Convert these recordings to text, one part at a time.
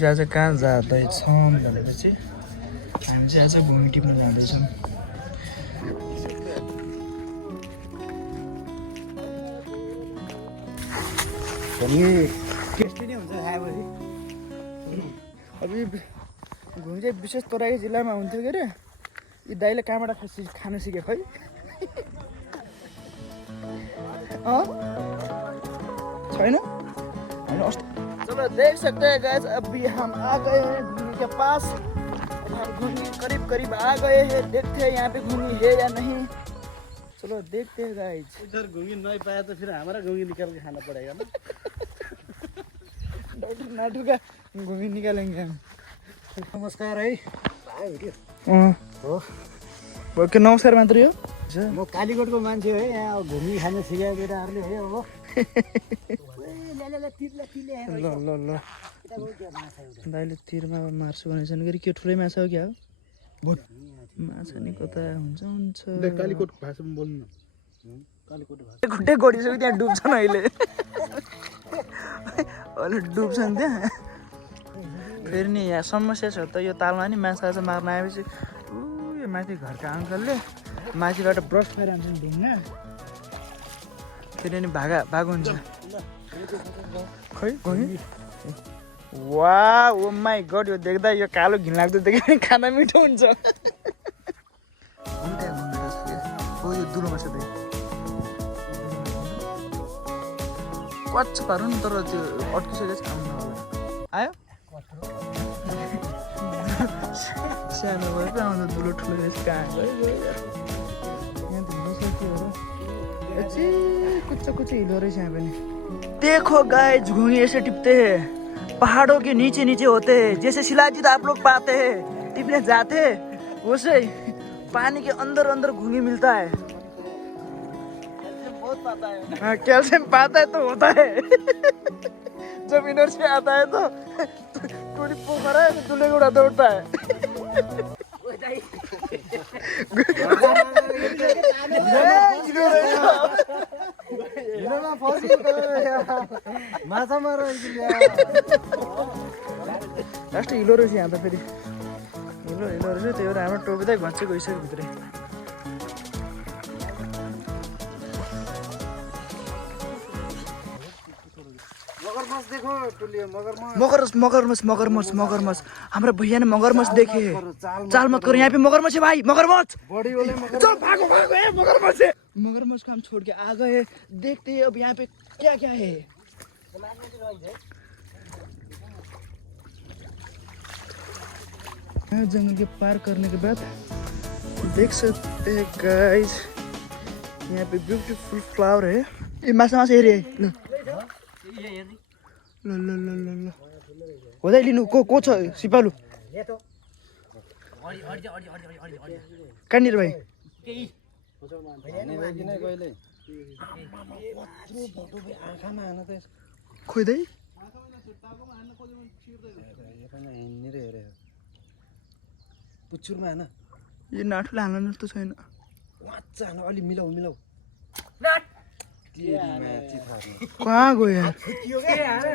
चाहिँ आज कहाँ जाँदैछौँ भनेपछि हामी चाहिँ आज घुमी टिप्न जाँदैछौँ। टेस्टी नै हुन्छ खाएपछि। अब घुमी चाहिँ विशेष तराई जिल्लामा हुन्थ्यो के अरे, यी दाइले कहाँबाट खान सिके खै। छैन चलो देख सकते हैं गाइस, अभी हम आ गए हैं घूमी के पास। अब हम घूमी करीब करीब आ गए हैं, देखते हैं यहाँ पे घूमी है या नहीं। चलो देखते हैं गाइस। उधर घूमी नहीं पाया तो फिर हमारा घूमी निकाल के खाना पड़ेगा ना। डॉक्टर नाटू का घूमी निकालेंगे हम। नमस्कार है ओके नमस्कार मात्र हो। म कालीकोटको मान्छे है, यहाँ घुमी खाने सिकायो केटाहरूले है। अब ल ल ल दाइले तिरमा मार्छु भनेछन् कि के ठुलै माछा हो क्या हो? माछा नि कता हुन्छ हुन्छ। कालीकोट भाषामा बोल्नु। कालीकोट भाषा खुट्टै गोडिसक्यो त्यहाँ डुब्छन् अहिले। अहिले डुब्छन् त्यहाँ। फेरि नि यहाँ समस्या छ त, यो तालमा नि माछा मार्न आएपछि यो माथि घरका अङ्कलले माथिबाट ब्रस खुवाएर आउँछन् ढुङ्गा, फेरि नि भाग हुन्छ। खै वाह ओ माई गड, यो देख्दा यो कालो घिनलाग्दो देख्यो खाना मिठो हुन्छ। यो दुलो माछा कच्च पार्नु नि, तर त्यो अड्किसकेको छ खानु नहोला। आयो सानो भएर पो आउँदा दुलो ठुलो रहेछ, कहाँ गयो यहाँ धुलो छ के हो र, कुच्चा हिलो रहेछ यहाँ पनि। देखो गाइस घूंगी ऐसे टिपते हैं, पहाड़ों के नीचे नीचे होते हैं, जैसे शिलाजीत आप लोग पाते हैं टिपने जाते हैं, वैसे पानी के अंदर अंदर घूंगी मिलता है। हाँ कैल्शियम पाता है तो होता है। जब इधर से आता है तो थोड़ी पोखरा है, दूल्हे को उड़ाता उड़ता है। लास्ट हिलो रहेछ यहाँ त, फेरि हिलो रहेछ, त्यही भएर हाम्रो टोपी त घन्चे गइसक्यो भित्रै। मगरमच्छ हमारा भैया ने मगरमच्छ देखे। चाल मत करो, यहाँ पे मगरमच्छ है भाई, मगरमच्छ। चल भागो मगरमच्छ है। मगरमच्छ को हम छोड़ के आ गए, देखते हैं अब यहाँ पे क्या क्या है। जंगल के पार करने के बाद देख सकते हैं गाइस, यहाँ पे ब्यूटीफुल फ्लावर है। ये माछा एरिया है। ल ल ल ल ल होदै लिनु को छ सिपालु कहाँनिर भाइ? खोइदै पुच्छुरमा हैन, यो नाठुले हाल्न जस्तो छैन। अलि मिलाउ कहाँ गयो यार?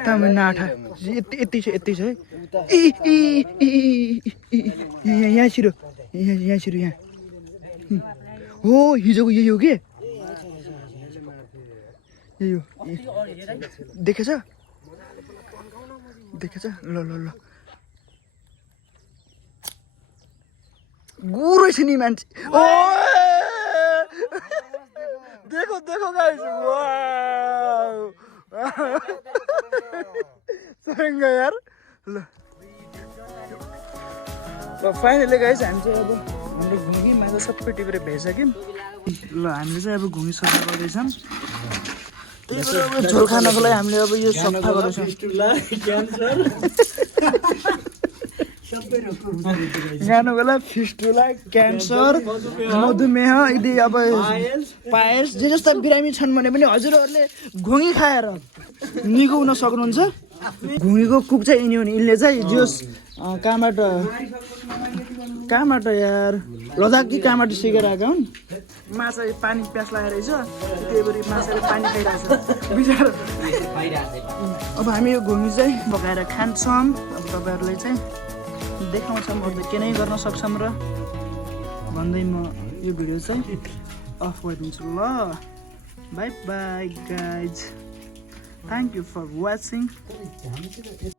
तपाईँ नाठा यति छ है। यहाँ छिरो यहाँ हो, हिजोको यही हो कि यही हो। देखेछ ल ल ल गुरो छ नि मान्छे। देखो गाइस, वाओ सरंग यार। ल फाइनली गाइस हामी चाहिँ अब हाम्रो घुमी माछा सबै टिपेर भइसक्यौँ। ल हामीले चाहिँ अब घुमी सफा गर्दैछौँ, त्यही भएर अब झोल खानको लागि हामीले अब यो सफा गर्दैछौँ। गानुको लागि फिस्टुला, क्यान्सर, मधुमेह यदि अब पायल्स जे जस्ता बिरामी छन् भने पनि हजुरहरूले घुँगी खाएर निको हुन सक्नुहुन्छ। घुँगीको कुक चाहिँ यिनी हुने, यिनले चाहिँ जोस कहाँबाट यार लद्दाख कि कहाँबाट सिकेर आएका हुन्। माछाले पानी प्यास लागेर रहेछ त्यही भएर माछाले पानी खाइरहेछ बिचरा अब हामी यो घुमी चाहिँ पकाएर खान्छौँ अब तपाईँहरूलाई चाहिँ देखाउँछौँ अरू त के नै गर्न सक्छौँ र भन्दै म यो भिडियो चाहिँ अफ गरिदिन्छु ल bye bye guys thank you for watching